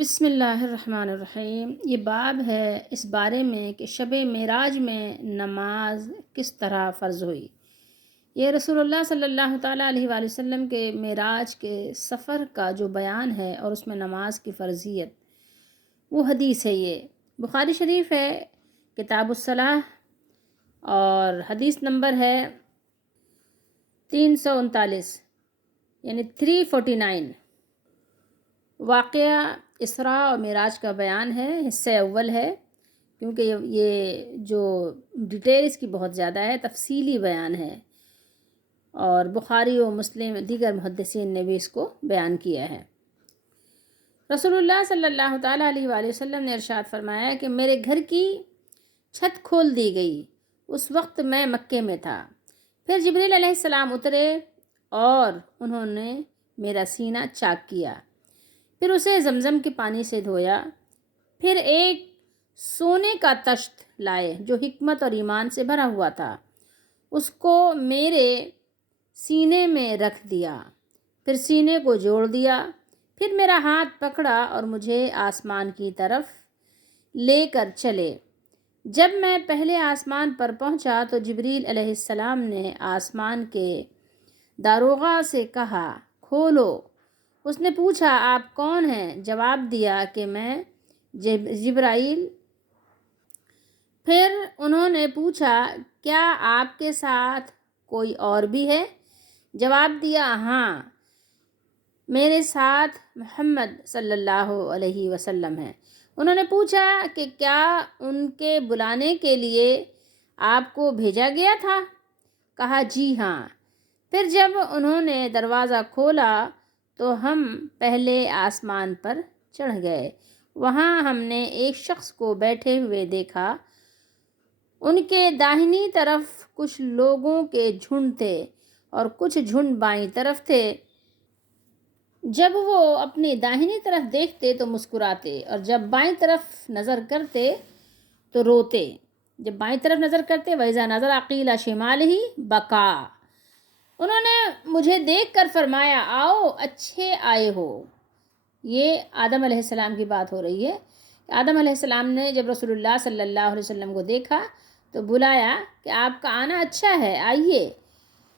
بسم اللہ الرحمن الرحیم۔ یہ باب ہے اس بارے میں کہ شب معراج میں نماز کس طرح فرض ہوئی۔ یہ رسول اللہ صلی اللہ تعالیٰ علیہ وآلہ وسلم کے معراج کے سفر کا جو بیان ہے اور اس میں نماز کی فرضیت، وہ حدیث ہے۔ یہ بخاری شریف ہے، کتاب الصلاۃ، اور حدیث نمبر ہے 339 یعنی 349۔ واقعہ اسراء و معراج کا بیان ہے، حصہ اول ہے، کیونکہ یہ جو ڈیٹیل اس کی بہت زیادہ ہے، تفصیلی بیان ہے، اور بخاری و مسلم دیگر محدثین نے بھی اس کو بیان کیا ہے۔ رسول اللہ صلی اللہ تعالیٰ علیہ وآلہ وسلم نے ارشاد فرمایا کہ میرے گھر کی چھت کھول دی گئی، اس وقت میں مکے میں تھا۔ پھر جبریل علیہ السلام اترے اور انہوں نے میرا سینہ چاک کیا، پھر اسے زمزم کے پانی سے دھویا، پھر ایک سونے کا تشت لائے جو حکمت اور ایمان سے بھرا ہوا تھا، اس کو میرے سینے میں رکھ دیا، پھر سینے کو جوڑ دیا، پھر میرا ہاتھ پکڑا اور مجھے آسمان کی طرف لے کر چلے۔ جب میں پہلے آسمان پر پہنچا تو جبریل علیہ السلام نے آسمان کے داروغہ سے کہا، کھولو۔ اس نے پوچھا، آپ کون ہیں؟ جواب دیا کہ میں جبرائیل۔ پھر انہوں نے پوچھا، کیا آپ کے ساتھ کوئی اور بھی ہے؟ جواب دیا، ہاں، میرے ساتھ محمد صلی اللہ علیہ وسلم ہے۔ انہوں نے پوچھا کہ کیا ان کے بلانے کے لیے آپ کو بھیجا گیا تھا؟ کہا، جی ہاں۔ پھر جب انہوں نے دروازہ کھولا تو ہم پہلے آسمان پر چڑھ گئے۔ وہاں ہم نے ایک شخص کو بیٹھے ہوئے دیکھا، ان کے داہنی طرف کچھ لوگوں کے جھنڈ تھے اور کچھ جھنڈ بائیں طرف تھے۔ جب وہ اپنی داہنی طرف دیکھتے تو مسکراتے اور جب بائیں طرف نظر کرتے تو روتے۔ جب بائیں طرف نظر کرتے، وَإِذَا نَظَرَ قِيلَ شِمَالِهِ بَكَىٰ۔ انہوں نے مجھے دیکھ کر فرمایا، آؤ، اچھے آئے ہو۔ یہ آدم علیہ السلام کی بات ہو رہی ہے۔ آدم علیہ السلام نے جب رسول اللہ صلی اللہ علیہ وسلم کو دیکھا تو بلایا کہ آپ کا آنا اچھا ہے، آئیے،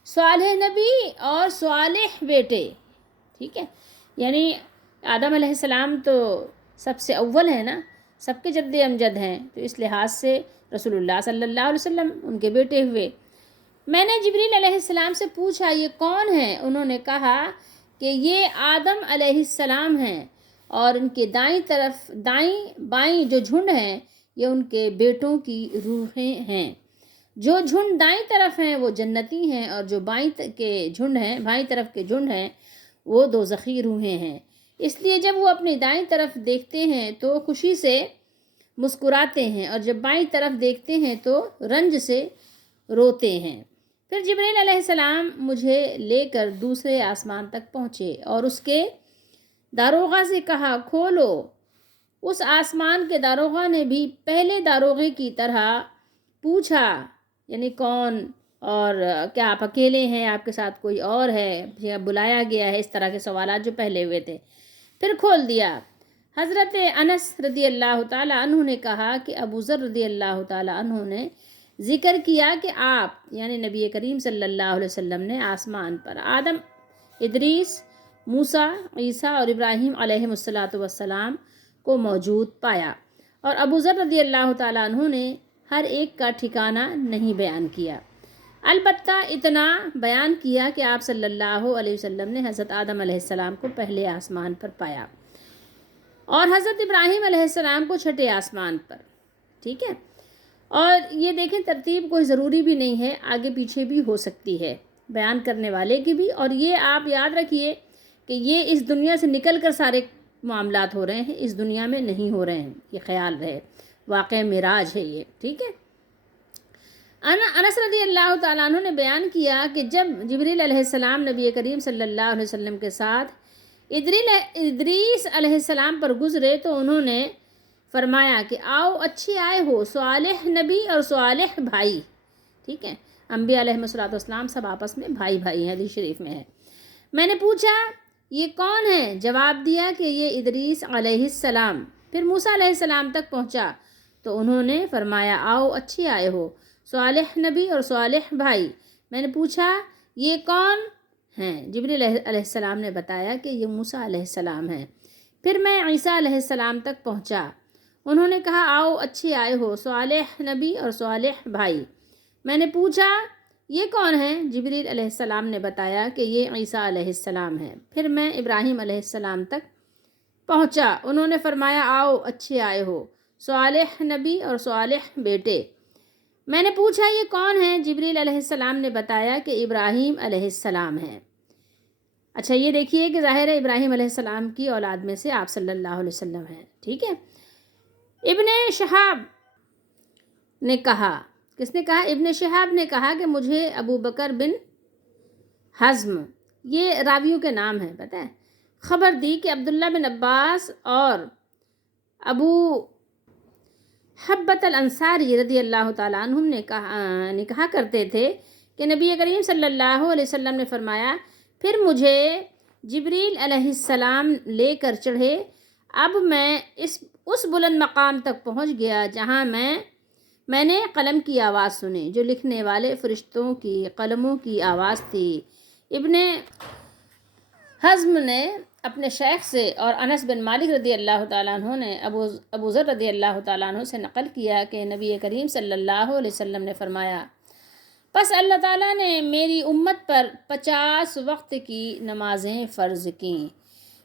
صالح نبی اور صالح بیٹے۔ ٹھیک ہے، یعنی آدم علیہ السلام تو سب سے اول ہے نا، سب کے جد امجد ہیں، تو اس لحاظ سے رسول اللہ صلی اللہ علیہ وسلم ان کے بیٹے ہوئے۔ میں نے جبریل علیہ السلام سے پوچھا، یہ کون ہیں؟ انہوں نے کہا کہ یہ آدم علیہ السلام ہیں، اور ان کے دائیں بائیں جو جھنڈ ہیں یہ ان کے بیٹوں کی روحیں ہیں۔ جو جھنڈ دائیں طرف ہیں وہ جنتی ہیں، اور جو بائیں طرف کے جھنڈ ہیں وہ دوزخی روحیں ہیں۔ اس لیے جب وہ اپنی دائیں طرف دیکھتے ہیں تو خوشی سے مسکراتے ہیں، اور جب بائیں طرف دیکھتے ہیں تو رنج سے روتے ہیں۔ پھر جبریل علیہ السلام مجھے لے کر دوسرے آسمان تک پہنچے اور اس کے داروغہ سے کہا، کھولو۔ اس آسمان کے داروغہ نے بھی پہلے داروغے کی طرح پوچھا، یعنی کون، اور کیا آپ اکیلے ہیں، آپ کے ساتھ کوئی اور ہے، یا بلایا گیا ہے، اس طرح کے سوالات جو پہلے ہوئے تھے۔ پھر کھول دیا۔ حضرت انس رضی اللہ تعالیٰ عنہ نے کہا کہ ابو ذر رضی اللہ تعالیٰ عنہ نے ذکر کیا کہ آپ یعنی نبی کریم صلی اللہ علیہ وسلم نے آسمان پر آدم، ادریس، موسیٰ، عیسیٰ اور ابراہیم علیہ السلام کو موجود پایا، اور ابو ذر رضی اللہ تعالیٰ عنہ نے ہر ایک کا ٹھکانہ نہیں بیان کیا، البتہ اتنا بیان کیا کہ آپ صلی اللہ علیہ وسلم نے حضرت آدم علیہ السلام کو پہلے آسمان پر پایا اور حضرت ابراہیم علیہ السلام کو چھٹے آسمان پر۔ ٹھیک ہے، اور یہ دیکھیں ترتیب کوئی ضروری بھی نہیں ہے، آگے پیچھے بھی ہو سکتی ہے بیان کرنے والے کی بھی، اور یہ آپ یاد رکھیے کہ یہ اس دنیا سے نکل کر سارے معاملات ہو رہے ہیں، اس دنیا میں نہیں ہو رہے ہیں، یہ خیال رہے، واقعہ معراج ہے یہ۔ ٹھیک ہے، انس رضی اللہ تعالیٰ عنہ نے بیان کیا کہ جب جبریل علیہ السلام نبی کریم صلی اللہ علیہ وسلم کے ساتھ ادریس علیہ السلام پر گزرے تو انہوں نے فرمایا کہ آؤ، اچھے آئے ہو، صالح نبی اور صالح بھائی۔ ٹھیک ہے، انبیاء علیہ السلام سب آپس میں بھائی ہیں، حدیث شریف میں ہے۔ میں نے پوچھا، یہ کون ہے؟ جواب دیا کہ یہ ادریس علیہ السلام۔ پھر موسیٰ علیہ السلام تک پہنچا تو انہوں نے فرمایا آؤ اچھے آئے ہو، صالح نبی اور صالح بھائی۔ میں نے پوچھا یہ کون ہیں؟ جبریل علیہ السلام نے بتایا کہ یہ موسیٰ علیہ السلام ہیں۔ پھر میں عیسیٰ علیہ السلام تک پہنچا، انہوں نے کہا آؤ اچھے آئے ہو، صالح نبی اور صالح بھائی۔ میں نے پوچھا یہ کون ہیں؟ جبریل علیہ السلام نے بتایا کہ یہ عیسیٰ علیہ السلام ہیں۔ پھر میں ابراہیم علیہ السلام تک پہنچا، انہوں نے فرمایا آؤ اچھے آئے ہو، صالح نبی اور صالح بیٹے۔ میں نے پوچھا یہ کون ہیں؟ جبریل علیہ السلام نے بتایا کہ ابراہیم علیہ السلام ہیں۔ اچھا یہ دیکھیے کہ ظاہر ہے ابراہیم علیہ السلام کی اولاد میں سے آپ صلی اللہ علیہ وسلم ہیں، ٹھیک ہے۔ ابن شہاب نے کہا، کس نے کہا؟ ابن شہاب نے کہا کہ مجھے ابو بکر بن حزم، یہ راویوں کے نام ہیں، پتہ ہے، خبر دی کہ عبداللہ بن عباس اور ابو حبت الانصاری رضی اللہ تعالیٰ عنہم نے کہا کرتے تھے کہ نبی کریم صلی اللہ علیہ وسلم نے فرمایا پھر مجھے جبریل علیہ السلام لے کر چڑھے، اب میں اس بلند مقام تک پہنچ گیا جہاں میں نے قلم کی آواز سنی جو لکھنے والے فرشتوں کی قلموں کی آواز تھی۔ ابن حزم نے اپنے شیخ سے اور انس بن مالک رضی اللہ تعالیٰ عنہ نے ابو ذر رضی اللہ تعالیٰ عنہ سے نقل کیا کہ نبی کریم صلی اللہ علیہ وسلم نے فرمایا پس اللہ تعالیٰ نے میری امت پر 50 وقت کی نمازیں فرض کیں۔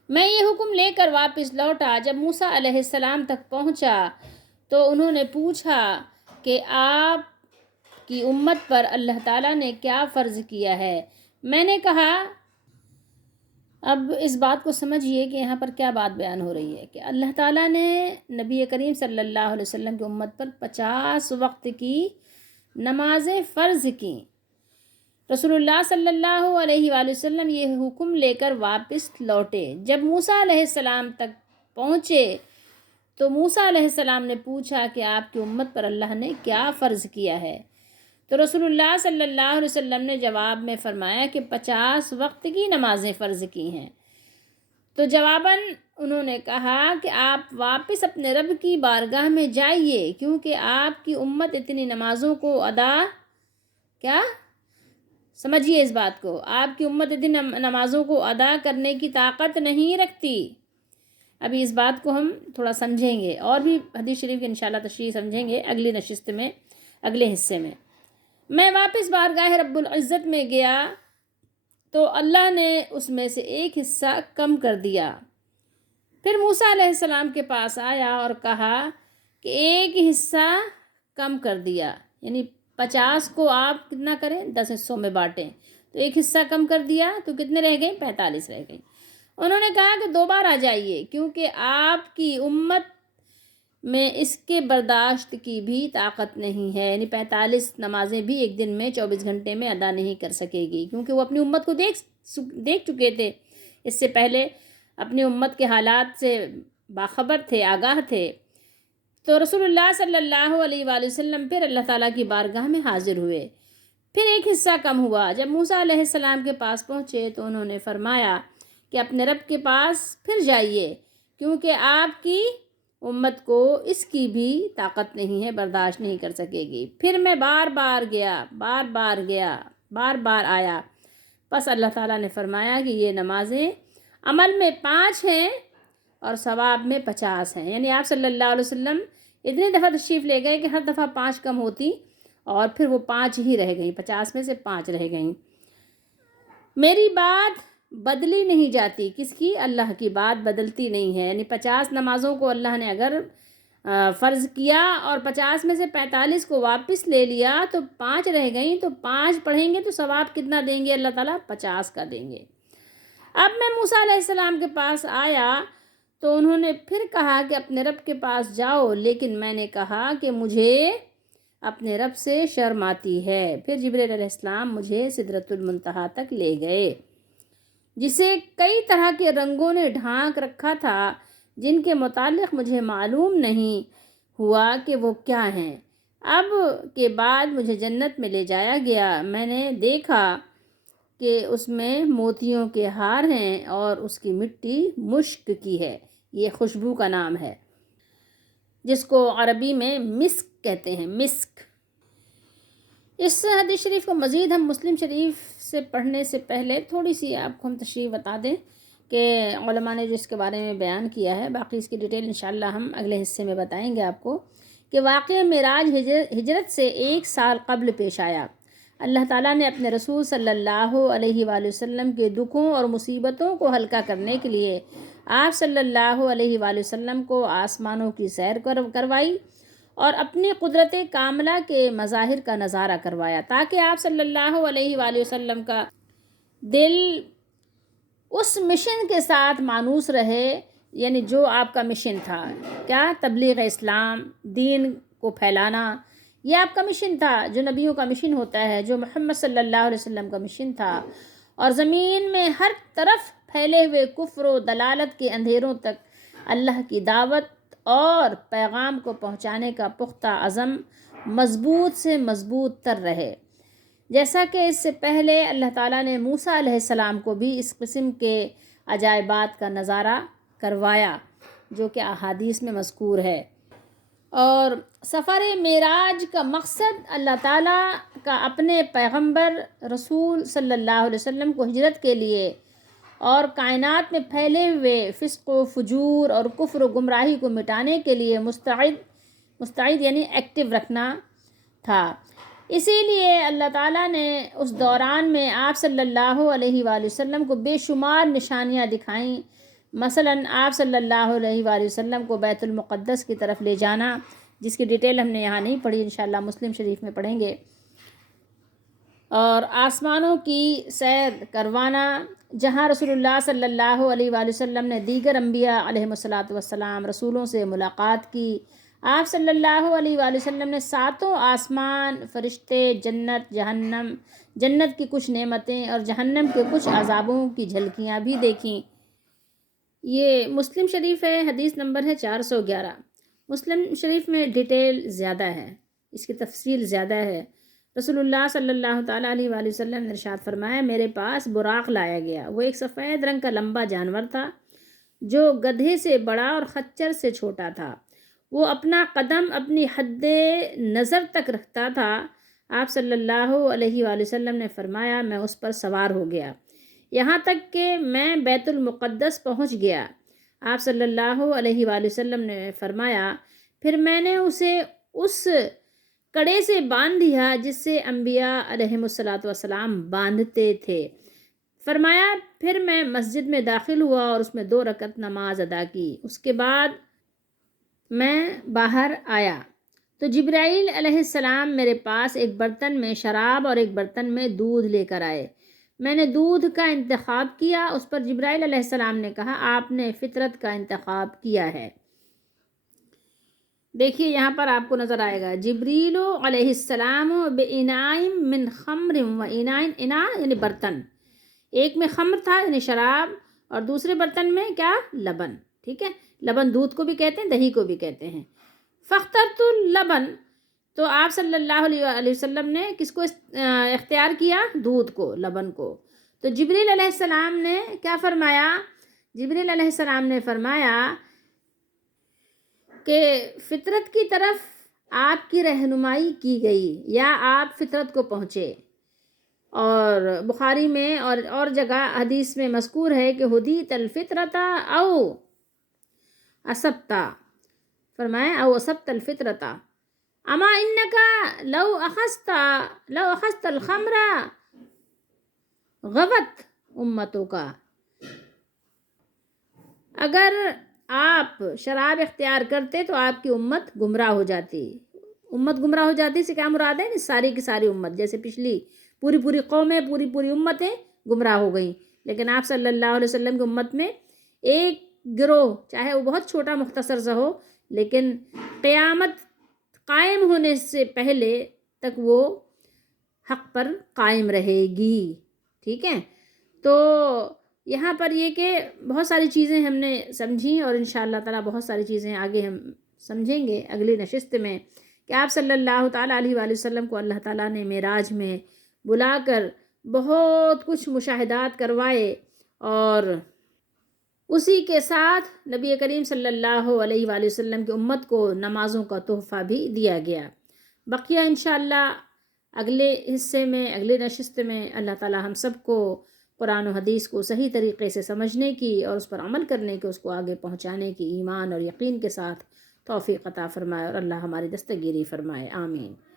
میں یہ حکم لے کر واپس لوٹا، جب موسیٰ علیہ السلام تک پہنچا تو انہوں نے پوچھا کہ آپ کی امت پر اللہ تعالیٰ نے کیا فرض کیا ہے؟ میں نے کہا، اب اس بات کو سمجھیے کہ یہاں پر کیا بات بیان ہو رہی ہے کہ اللہ تعالیٰ نے نبی کریم صلی اللہ علیہ وسلم کی امت پر 50 وقت کی نمازیں فرض کیں۔ رسول اللہ صلی اللہ علیہ وآلہ وسلم یہ حکم لے کر واپس لوٹے، جب موسیٰ علیہ السلام تک پہنچے تو موسیٰ علیہ السلام نے پوچھا کہ آپ کی امت پر اللہ نے کیا فرض کیا ہے؟ تو رسول اللہ صلی اللہ علیہ وسلم نے جواب میں فرمایا کہ 50 وقت کی نمازیں فرض کی ہیں۔ تو جواباً انہوں نے کہا کہ آپ واپس اپنے رب کی بارگاہ میں جائیے، کیونکہ آپ کی امت اتنی نمازوں کو ادا کیا سمجھیے اس بات کو، آپ کی امت اتنی نمازوں کو ادا کرنے کی طاقت نہیں رکھتی۔ ابھی اس بات کو ہم تھوڑا سمجھیں گے اور بھی حدیث شریف کی انشاءاللہ تشریح سمجھیں گے اگلی نشست میں، اگلے حصے میں۔ میں واپس بارگاہ رب العزت میں گیا تو اللہ نے اس میں سے ایک حصہ کم کر دیا۔ پھر موسیٰ علیہ السلام کے پاس آیا اور کہا کہ ایک حصہ کم کر دیا، یعنی 50 کو آپ کتنا کریں؟ 10 حصوں میں بانٹیں، تو ایک حصہ کم کر دیا تو کتنے رہ گئے؟ 45 رہ گئے۔ انہوں نے کہا کہ 2 بار آ جائیے، کیونکہ آپ کی امت میں اس کے برداشت کی بھی طاقت نہیں ہے، یعنی 45 نمازیں بھی ایک دن میں 24 گھنٹے میں ادا نہیں کر سکے گی، کیونکہ وہ اپنی امت کو دیکھ چکے تھے، اس سے پہلے اپنی امت کے حالات سے باخبر تھے، آگاہ تھے۔ تو رسول اللہ صلی اللہ علیہ وآلہ وسلم پھر اللہ تعالیٰ کی بارگاہ میں حاضر ہوئے، پھر ایک حصہ کم ہوا۔ جب موسیٰ علیہ السلام کے پاس پہنچے تو انہوں نے فرمایا کہ اپنے رب کے پاس پھر جائیے، کیونکہ آپ کی امت کو اس کی بھی طاقت نہیں ہے، برداشت نہیں کر سکے گی۔ پھر میں بار بار آیا، پس اللہ تعالیٰ نے فرمایا کہ یہ نمازیں عمل میں 5 ہیں اور ثواب میں 50 ہیں، یعنی آپ صلی اللہ علیہ وسلم اتنی دفعہ تشریف لے گئے کہ ہر دفعہ 5 کم ہوتی اور پھر وہ 5 ہی رہ گئیں، 50 میں سے 5 رہ گئیں۔ میری بات بدلی نہیں جاتی، کس کی؟ اللہ کی بات بدلتی نہیں ہے، یعنی 50 نمازوں کو اللہ نے اگر فرض کیا اور 50 میں سے 45 کو واپس لے لیا تو 5 رہ گئیں، تو 5 پڑھیں گے تو ثواب کتنا دیں گے اللہ تعالیٰ؟ 50 کا دیں گے۔ اب میں موسیٰ علیہ السلام کے پاس آیا تو انہوں نے پھر کہا کہ اپنے رب کے پاس جاؤ، لیکن میں نے کہا کہ مجھے اپنے رب سے شرم آتی ہے۔ پھر جبریل علیہ السلام مجھے سدرۃ المنتہا تک لے گئے، جسے کئی طرح کے رنگوں نے ڈھانک رکھا تھا، جن کے متعلق مجھے معلوم نہیں ہوا کہ وہ کیا ہیں۔ اب کے بعد مجھے جنت میں لے جایا گیا، میں نے دیکھا کہ اس میں موتیوں کے ہار ہیں اور اس کی مٹی مشک کی ہے، یہ خوشبو کا نام ہے، جس کو عربی میں مسک کہتے ہیں، مسک۔ اس حدیث شریف کو مزید ہم مسلم شریف سے پڑھنے سے پہلے تھوڑی سی آپ کو ہم تشریح بتا دیں کہ علماء نے جو اس کے بارے میں بیان کیا ہے، باقی اس کی ڈیٹیل انشاءاللہ ہم اگلے حصے میں بتائیں گے آپ کو، کہ واقعہ معراج ہجرت سے 1 سال قبل پیش آیا۔ اللہ تعالیٰ نے اپنے رسول صلی اللہ علیہ وآلہ وسلم کے دکھوں اور مصیبتوں کو ہلکا کرنے کے لیے آپ صلی اللہ علیہ وآلہ وسلم کو آسمانوں کی سیر کروائی اور اپنی قدرت کاملہ کے مظاہر کا نظارہ کروایا، تاکہ آپ صلی اللہ علیہ وآلہ وسلم کا دل اس مشن کے ساتھ مانوس رہے، یعنی جو آپ کا مشن تھا، کیا؟ تبلیغ اسلام، دین کو پھیلانا، یہ آپ کا مشن تھا، جو نبیوں کا مشن ہوتا ہے، جو محمد صلی اللہ علیہ وسلم کا مشن تھا، اور زمین میں ہر طرف پھیلے ہوئے کفر و دلالت کے اندھیروں تک اللہ کی دعوت اور پیغام کو پہنچانے کا پختہ عزم مضبوط سے مضبوط تر رہے۔ جیسا کہ اس سے پہلے اللہ تعالیٰ نے موسیٰ علیہ السلام کو بھی اس قسم کے عجائبات کا نظارہ کروایا، جو کہ احادیث میں مذکور ہے۔ اور سفر معراج کا مقصد اللہ تعالیٰ کا اپنے پیغمبر رسول صلی اللہ علیہ وسلم کو ہجرت کے لیے اور کائنات میں پھیلے ہوئے فسق و فجور اور کفر و گمراہی کو مٹانے کے لیے مستعد یعنی ایکٹیو رکھنا تھا۔ اسی لیے اللہ تعالیٰ نے اس دوران میں آپ صلی اللہ علیہ وآلہ وسلم کو بے شمار نشانیاں دکھائیں، مثلاً آپ صلی اللہ علیہ وآلہ وسلم کو بیت المقدس کی طرف لے جانا، جس کی ڈیٹیل ہم نے یہاں نہیں پڑھی، انشاءاللہ مسلم شریف میں پڑھیں گے، اور آسمانوں کی سیر کروانا، جہاں رسول اللہ صلی اللہ علیہ وآلہ وسلم نے دیگر انبیاء علیہم الصلاۃ والسلام رسولوں سے ملاقات کی۔ آپ صلی اللہ علیہ وآلہ وسلم نے 7 آسمان، فرشتے، جنت، جہنم، جنت کی کچھ نعمتیں اور جہنم کے کچھ عذابوں کی جھلکیاں بھی دیکھیں۔ یہ مسلم شریف ہے، حدیث نمبر ہے 411۔ مسلم شریف میں ڈیٹیل زیادہ ہے، اس کی تفصیل زیادہ ہے۔ رسول اللہ صلی اللہ تعالیٰ علیہ وآلہ وسلم نے ارشاد فرمایا، میرے پاس براق لایا گیا، وہ ایک سفید رنگ کا لمبا جانور تھا جو گدھے سے بڑا اور خچر سے چھوٹا تھا۔ وہ اپنا قدم اپنی حد نظر تک رکھتا تھا۔ آپ صلی اللہ علیہ وآلہ وسلم نے فرمایا، میں اس پر سوار ہو گیا یہاں تک کہ میں بیت المقدس پہنچ گیا۔ آپ صلی اللہ علیہ وآلہ وسلم نے فرمایا، پھر میں نے اسے اس کڑے سے باندھ دیا جس سے انبیاء علیہم الصلاۃ والسلام باندھتے تھے۔ فرمایا، پھر میں مسجد میں داخل ہوا اور اس میں 2 رکعت نماز ادا کی۔ اس کے بعد میں باہر آیا تو جبرائیل علیہ السلام میرے پاس ایک برتن میں شراب اور ایک برتن میں دودھ لے کر آئے۔ میں نے دودھ کا انتخاب کیا۔ اس پر جبرائیل علیہ السلام نے کہا، آپ نے فطرت کا انتخاب کیا ہے۔ دیکھیے یہاں پر آپ کو نظر آئے گا، جبریل علیہ السلام بِإِنَاءٍ مِّن خَمْرٍ وَإِنَاءٍ، اِنَاء یعنی برتن، ایک میں خمر تھا یعنی شراب، اور دوسرے برتن میں کیا؟ لبن، ٹھیک ہے؟ لبن دودھ کو بھی کہتے ہیں، دہی کو بھی کہتے ہیں۔ فاخترت اللبن، تو آپ صلی اللہ علیہ وسلم نے کس کو اختیار کیا؟ دودھ کو، لبن کو۔ تو جبریل علیہ السلام نے کیا فرمایا؟ جبریل علیہ السلام نے فرمایا کہ فطرت کی طرف آپ کی رہنمائی کی گئی، یا آپ فطرت کو پہنچے۔ اور بخاری میں اور جگہ حدیث میں مذکور ہے کہ ہدیت الفطرۃ او اصبتا، فرمایا او اصبت الفطرۃ اما انک لو اخذت الخمر غوت امتوں کا، اگر آپ شراب اختیار کرتے تو آپ کی امت گمراہ ہو جاتی۔ امت گمراہ ہو جاتی سے کیا مراد ہے؟ ساری کی ساری امت، جیسے پچھلی پوری قومیں، پوری امتیں گمراہ ہو گئیں، لیکن آپ صلی اللہ علیہ وسلم کی امت میں ایک گروہ، چاہے وہ بہت چھوٹا مختصر سا ہو، لیکن قیامت قائم ہونے سے پہلے تک وہ حق پر قائم رہے گی، ٹھیک ہے؟ تو یہاں پر یہ کہ بہت ساری چیزیں ہم نے سمجھی، اور انشاءاللہ تعالیٰ بہت ساری چیزیں آگے ہم سمجھیں گے اگلی نشست میں، کہ آپ صلی اللہ تعالیٰ علیہ وآلہ وسلم کو اللہ تعالیٰ نے معراج میں بلا کر بہت کچھ مشاہدات کروائے، اور اسی کے ساتھ نبی کریم صلی اللہ علیہ وآلہ وسلم کی امت کو نمازوں کا تحفہ بھی دیا گیا۔ بقیہ انشاءاللہ اگلے حصے میں، اگلے نشست میں اللہ تعالی ہم سب کو قرآن و حدیث کو صحیح طریقے سے سمجھنے کی اور اس پر عمل کرنے کی، اس کو آگے پہنچانے کی ایمان اور یقین کے ساتھ توفیق عطا فرمائے، اور اللہ ہماری دستگیری فرمائے، آمین۔